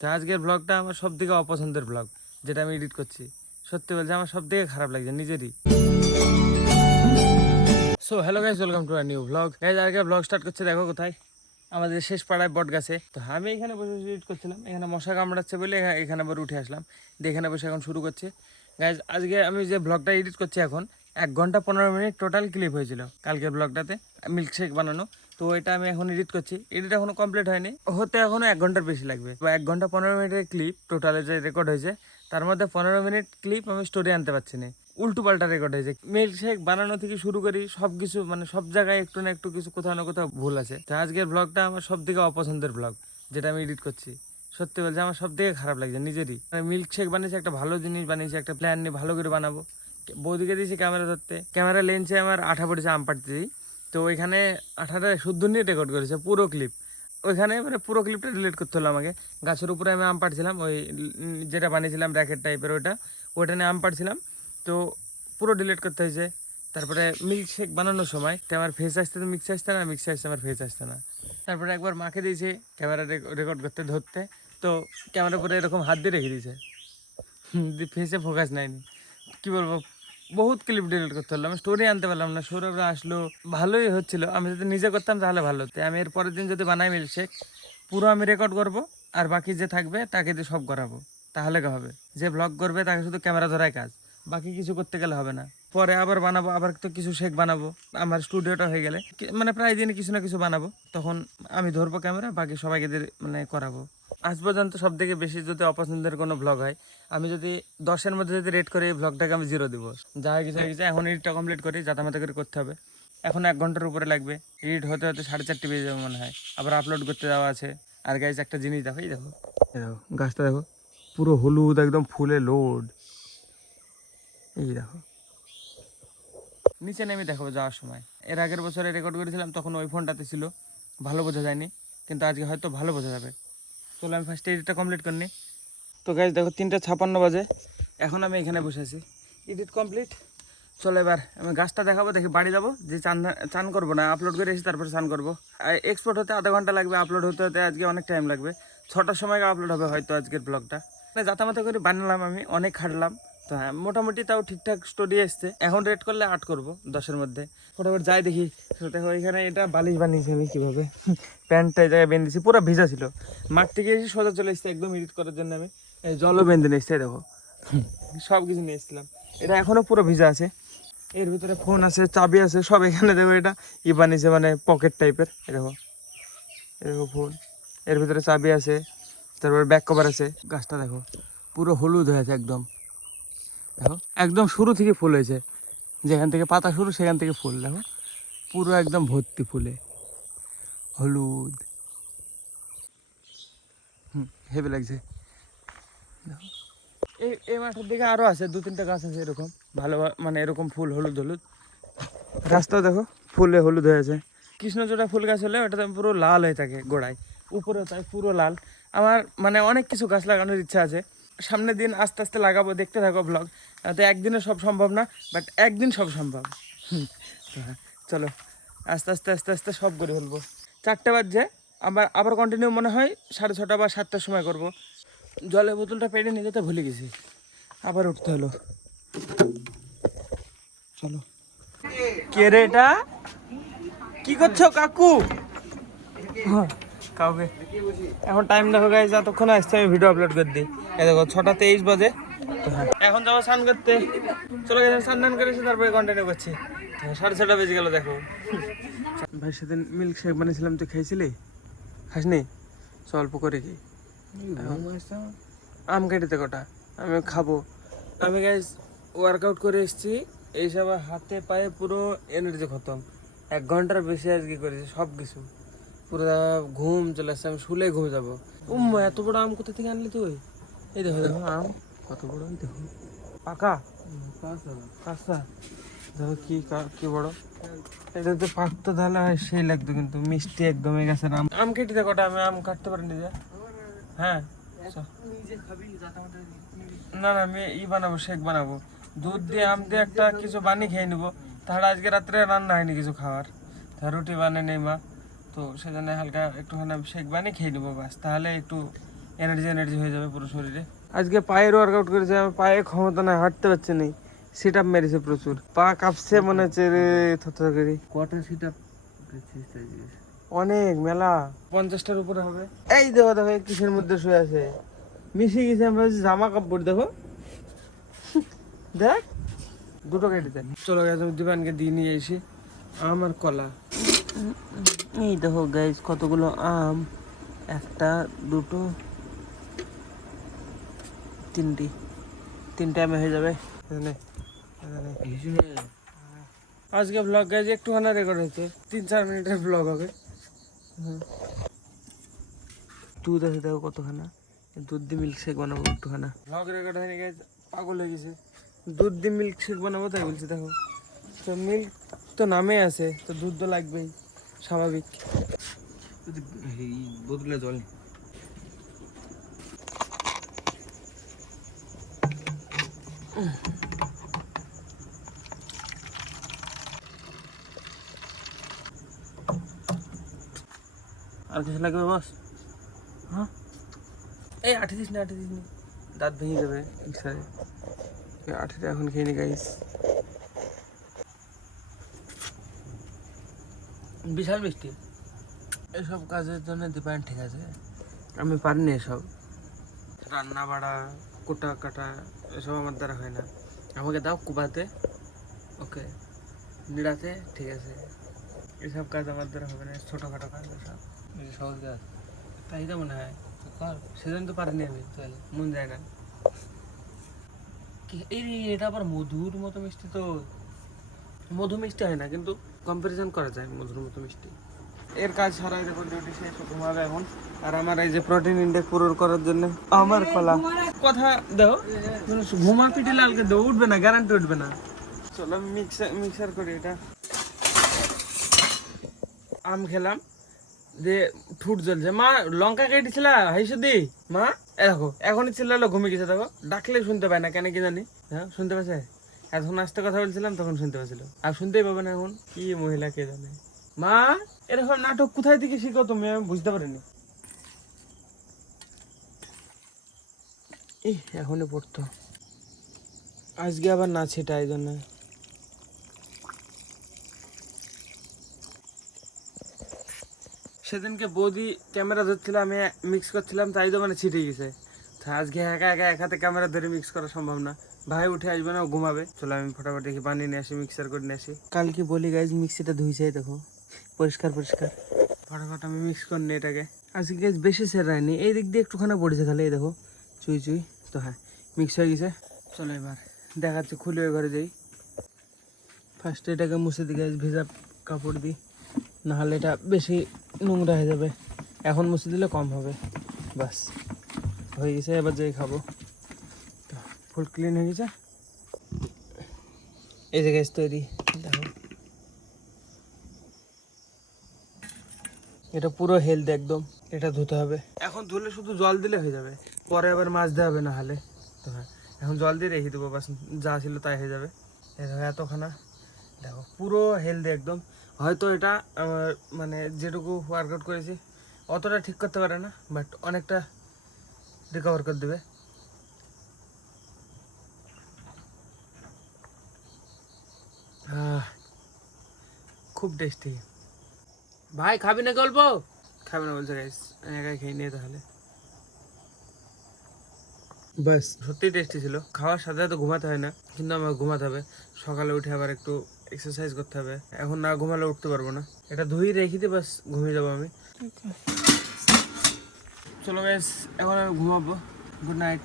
তো আজকের ব্লগটা আমার সব থেকে অপছন্দের ব্লগ, যেটা আমি এডিট করছি। সত্যি বলছি আমার সব থেকে খারাপ লাগছে নিজেরই। So hello guys, welcome to a new blog. Guys আজকে ব্লগ স্টার্ট করছে, দেখো কোথায়, আমাদের শেষ পাড়ায় বট গাছে। তো আমি এখানে বসে এডিট করছিলাম, এখানে মশা কামড়াচ্ছে বলে এখানে আবার উঠে আসলাম, দিয়ে এখানে বসে এখন শুরু করছি। গাইস আজকে আমি যে ব্লগটা এডিট করছি এখন 1 ঘন্টা 15 মিনিট টোটাল ক্লিপ হয়েছিল কালকের ব্লগটাতে, মিল্কশেক বানানো। তো এটা আমি এখন এডিট করছি, এডিট এখনো কমপ্লিট হয়নি, হতে এখনো 1 ঘন্টার বেশি লাগবে। 1 ঘন্টা 15 মিনিটের ক্লিপ টোটালে যে রেকর্ড হয়েছে, তার মধ্যে 15 মিনিট ক্লিপ আমি স্টোরি আনতে পারছি না, উল্টো পাল্টা রেকর্ড হয়েছে। মিল্কশেক বানানো থেকে শুরু করি সব কিছু, মানে সব জায়গায় একটু না একটু কিছু কোথাও না কোথাও ভুল আছে। তো আজকের ব্লগটা আমার সব থেকে অপছন্দের ব্লগ, যেটা আমি এডিট করছি। সত্যি বলছি আমার সব থেকে খারাপ লাগছে নিজেরই। মিল্কশেক বানিয়েছি, একটা ভালো জিনিস বানিয়েছি, একটা প্ল্যান নিয়ে ভালো করে বানাবো। বৌদিকে দিয়েছি ক্যামেরা ধরতে, ক্যামেরা লেন্সে আমার আঠা পড়েছে আম পাড়তেই। তো ওইখানে আঠাটা শুদ্ধ নিয়ে রেকর্ড করেছে পুরো ক্লিপ। ওইখানে মানে পুরো ক্লিপটা ডিলিট করতে হলো আমাকে। গাছের উপরে আমি আম পাড়ছিলাম, ওই যেটা বানিয়েছিলাম র্যাকেট টাইপের, ওইটা নিয়ে আম পাড়ছিলাম। তো পুরো ডিলিট করতে হয়েছে। তারপরে মিল্কশেক বানানোর সময় আমার ফেস আসতে তো মিক্সে আসতে না, মিক্সে আসতে আমার ফেস আসতে না। তারপরে একবার মাকে দিয়েছে ক্যামেরা রেকর্ড করতে ধরতে, তো ক্যামেরা উপরে এরকম হাত দিয়ে রেখে দিয়েছে, ফেসে ফোকাস নেয়নি। কি বলবো, বহুত ক্লিপ ডিলিট করতে হলো, আমি স্টোরি আনতে পারলাম না। সৌরভরা আসলো, ভালোই হচ্ছিল, আমি যদি নিজে করতাম তাহলে ভালো হতো। আমি এর পরের দিন যদি বানাই মিল্কশেক, পুরো আমি রেকর্ড করব, আর বাকি যে থাকবে তাকে দিয়ে সব করাবো, তাহলে কি হবে। যে ব্লগ করবে তাকে শুধু ক্যামেরা ধরাই কাজ, বাকি কিছু করতে গেলে হবে না। পরে আবার বানাবো, আবার তো কিছু শেক বানাবো, আমার স্টুডিওটা হয়ে গেলে মানে প্রায় দিনে কিছু না কিছু বানাবো, তখন আমি ধরবো ক্যামেরা, বাকি সবাইকে মানে করাবো। আজ পর্যন্ত সব থেকে বেশি যদি অপছন্দের কোনো ব্লগ হয়, আমি যদি 10-এর মধ্যে যদি রেট করি, এই ব্লগটাকে আমি 0 দিব। যা হয়ে গেছে হয়ে গেছে, এখন এডিটটা কমপ্লিট করি, যাতামাতা করে করতে হবে। এখন 1 ঘন্টার উপরে লাগবে, এডিট হতে হতে 4:30 বেজে যাবে মনে হয়, আবার আপলোড করতে যাওয়া আছে। আর গাইজ একটা জিনিস দেখো, এই দেখো, এই দেখো গাছটা দেখো, পুরো হলুদ একদম ফুলে লোড। এই দেখো, নিচে নেমে দেখাবো যাওয়ার সময়। এর আগের বছরে রেকর্ড করেছিলাম, তখন ওই ফোনটাতে ছিল, ভালো বোঝা যায়নি, কিন্তু আজকে হয়তো ভালো বোঝা যাবে। চলো আমি ফার্স্টে এডিটটা কমপ্লিট করিনি। তো গাইজ দেখো 3:56 বাজে, এখন আমি এখানে বসে আছি, এডিট কমপ্লিট। চলো এবার আমি গাছটা দেখাবো, দেখি বাড়ি যাবো, যে চান করবো না, আপলোড করে এসে তারপরে চান করবো। এক্সপোর্ট হতে আধা ঘন্টা লাগবে, আপলোড হতে হতে আজকে অনেক টাইম লাগবে। 6টার সময় আপলোড হবে হয়তো আজকের ব্লগটা। মানে যাতামাতা করে বানালাম, আমি অনেক খাটলাম। তো হ্যাঁ, মোটামুটি তাও ঠিকঠাক স্টোরি এসছে। এখন রেড করলে 8 করবো 10-এর মধ্যে। ফটাফট যাই দেখি। দেখো এখানে এটা বালিশ বানিয়েছি আমি কীভাবে, প্যান্টটা এই জায়গায় বেঁধেছি, পুরো ভিজা ছিল। মাঠ থেকে এসে সোজা চলে এসেছি একদম এডিট করার জন্য। আমি এই জলও বেঁধে নিয়ে এসছি, দেখো সব কিছু নিয়ে এসেছিলাম। এটা এখনও পুরো ভিজা আছে। এর ভিতরে ফোন আছে, চাবি আছে, সব এখানে। দেখো এটা বানিয়েছে, মানে পকেট টাইপের। দেখো এরকম ফোন, এর ভিতরে চাবি আছে, তারপরে ব্যাক কভার আছে। গাছটা দেখো পুরো হলুদ হয়েছে একদম, দেখো একদম শুরু থেকে ফুল হয়েছে, যেখান থেকে পাতা শুরু সেখান থেকে ফুল। দেখো পুরো একদম ভর্তি ফুলে হলুদ, হেভি লাগছে। এই মাঠের দিকে আরও আছে 2-3টা গাছ আছে এরকম ভালো, মানে এরকম ফুল হলুদ হলুদ। গাছটাও দেখো ফুলে হলুদ হয়েছে। কৃষ্ণচূড়া ফুল গাছ হলে ওটাতে পুরো লাল হয়ে থাকে গোড়ায়, উপরে তাই পুরো লাল। আমার মানে অনেক কিছু গাছ লাগানোর ইচ্ছা আছে, সামনের দিন আস্তে আস্তে লাগাবো, দেখতে থাকো ব্লগ। তো একদিনে সব সম্ভব না, বাট একদিন সব সম্ভব। চলো আস্তে আস্তে আস্তে আস্তে সব করে ফেলবো। 4টে বাজছে, আবার আবার কন্টিনিউ মনে হয় 6:30 বা 7টার সময় করব। জলের বোতলটা পেটে নিয়ে যেতে ভুলে গেছি, আবার উঠতে হলো। চলো। কে রে এটা, কি করছো কাকু? কাউকে এখন টাইম দেখো গাইজ, যতক্ষণ আসছে আমি ভিডিও আপলোড করে দিই। এই দেখো 6:23 বাজে। এখন যাবো স্নান করতে। চলো গেছে স্নান করে এসে তারপরে কন্টিনিউ করছি। 6:30 বেজে গেল দেখো। ভাই সেদিন মিল্কশেক বানিয়েছিলাম, তুই খাইছিলি? খাসনি? অল্প করে কি আম কেটেতে কটা আমি খাবো। আমি গাইজ ওয়ার্কআউট করে এসেছি, এইসব হাতে পায়ে পুরো এনার্জি খতম। 1 ঘন্টার বেশি আজকে করেছি সব কিছু, পুরো ঘুম চলে আসছে, আমি শুলে ঘুম যাবো। এত বড় আম কোথা থেকে আনলি তুই? এই দেখো দেখো আম কত বড়, এই দেখো পাকা কাঁচা, দেখো কি বড়। এটা তো পাকতো তাহলে সেই লাগতো, কিন্তু মিষ্টি একদম। এই গাছের আম, আম কেটে দে কটা, আমি আম কাটতে পারিনি যে। হ্যাঁ না না, আমি বানাবো, শেক বানাবো, দুধ দিয়ে আম দিয়ে একটা কিছু বানিয়ে খেয়ে নিবো। তাহলে আজকে রাত্রে রান্না হয়নি কিছু খাওয়ার, রুটি বানিয়ে নেই মা, তো সেজন্য হালকা একটুখানি শেক বানিয়ে খেয়ে নিবো বাস। তাহলে একটু এনার্জি হয়ে যাবে পুরো শরীরে। আজকে পায়ের ওয়ার্কআউট করেছে, আমার পায়ে ক্ষমতা নাই, হাঁটতে পারছে না। সিট আপ মেরেছে প্রচুর, পা কাঁপছে মনে হচ্ছে রে থরথর করে। কটা সিট আপ অনেক মেলা, 50টার উপরে হবে। এই দেখো দেখো কিসের মধ্যে শুয়ে আছে, মিশে গেছে। আমরা জামা কাপড় দেখো, দেখ দুটো কেটে দেন। চলো গাইস, আমি দীপানকে দিয়ে নিয়ে এসি আম আর কলা। এই দেখো গাইস কতগুলো আম, একটা দুটো তিনটে আমে হয়ে যাবে। আজকে ব্লগ গাইজ একটুখানা রেকর্ড হয়েছে, 3-4 মিনিটের ব্লগ হবে। দুধ আছে দেখো কতখানা, দুধ দিয়ে মিল্কশেক বানাবো একটুখানা। ব্লগ রেকর্ড হয়নি গাইজ, পাগল হয়ে গেছে। দুধ দিয়ে মিল্কশেক বানাবো তাই বলছি। দেখো তো মিল্ক তো নামে আছে, তো দুধ তো লাগবেই, স্বাভাবিক। বোতলে জল আর কিছু লাগবে বস? হ্যাঁ, এই আঠি দিস না, দাঁত ভেঙে যাবে মিক্সারে। আঠিটা এখন খেয়ে নি গাইস। বিশাল মিষ্টি। এসব কাজের জন্য দীপায়ন ঠিক আছে, আমি পারিনি এসব। রান্না বাড়া, কোটা কাটা এসব আমার দ্বারা হয় না। আমাকে দাও কুবাতে, ওকে, নিড়াতে, ঠিক আছে। এসব কাজ আমার দ্বারা হবে না, ছোটোখাটো কাজ এসব সহজ কাজ, তাই তো মনে হয়। সেজন্য তো পারিনি আমি, মন যায় না। এই এটা আবার মধুর মতো মিষ্টি, তো মধু মিষ্টি হয় না, কিন্তু কম্পারিজন করা যায় মধুর মতো মিষ্টি। এর কাজ সারা যখন ডিউটি শেষ ঘুমাবে এখন। আর আমার এই যে প্রোটিন ইনটেক পূরণ করার জন্য আমার কলা কথা দাও, ঘুমা পিটি লালকে দেবো, উঠবে না, গ্যারান্টি উঠবে না। চলো মিক্সার করি এটা। আম খেলাম যে ঠুট জ্বলছে। মা লঙ্কা কেটেছিল হাইসে দি মা, এ দেখো এখনই চিল্লালো, ঘুমিয়ে গেছে। দেখো ডাকলে শুনতে পায় না, কেন কি জানি। হ্যাঁ শুনতে পাচ্ছে, এখন আসতে কথা বলছিলাম তখন শুনতে পাচ্ছিল, আর শুনতেই পাবে না এখন। কি মহিলা কে জানে। মা এরকম নাটক কোথায় থেকে শিখো তুমি, আমি বুঝতে পারিনি। এখনই পড়তো, আজকে আবার না ছেটা, এই জন্য। সেদিনকে বৌদি ক্যামেরা ধরছিল, আমি মিক্স করছিলাম, তাই তো মানে ছিটে গেছে। আজকে একা এক হাতে ক্যামেরা ধরে মিক্স করা সম্ভব না। ভাই উঠে আসবে না, ঘুমাবে। চলো আমি ফটাফট দেখি বানিয়ে নিয়ে আসি, মিক্সার করে নিয়ে আসি। কালকে বলি গাইজ মিক্সিটা ধুইছে, দেখো পরিষ্কার। ফটাফট আমি মিক্স করে নিই এটাকে। আজকে গাইজ বেশি সেরায়নি, এই দিক দিয়ে একটুখানি পড়েছে খালি, এই দেখো চুই। তো হ্যাঁ মিক্স হয়ে গেছে। চলো এবার দেখাচ্ছি, খুলে ওই ঘরে যাই। ফার্স্টে এটাকে মুছে দিই গাইজ ভেজা কাপড় দিই, নাহলে এটা বেশি নোংরা হয়ে যাবে। এখন মুছে দিলে কম হবে। বাস হয়ে গেছে, এবার যাই খাবো। ফুল ক্লিন হয়ে গেছে, এই যে গ্যাস তৈরি। দেখো এটা পুরো হেলদি একদম, এটা ধুতে হবে। এখন ধুলে শুধু জল দিলে হয়ে যাবে, পরে আবার মাজতে হবে না হলে। তো হ্যাঁ এখন জল দিয়ে রেখে দেবো, বাস যা ছিল তাই হয়ে যাবে। এতখানা দেখো পুরো হেলদি একদম। হয়তো এটা আমার মানে যেটুকু ওয়ার্কআউট করেছি অতটা ঠিক করতে পারে না, বাট অনেকটা রিকভার করে দেবে। খুব টেস্টি। ভাই খাবি না গল্প? খাবে না বলছে গাইস, একাই খেয়ে নিয়ে তাহলে। বাস সত্যি টেস্টি ছিল। খাওয়ার সাথে সাথে ঘুমাতে হয় না, কিন্তু আমার ঘুমাতে হবে। সকালে উঠে আবার একটু এক্সারসাইজ করতে হবে, এখন না ঘুমালে উঠতে পারবো না। এটা ধুই রেখে দিয়ে বাস ঘুমিয়ে যাবো আমি। চলো গাইস এখন আমি ঘুমাবো। Good night.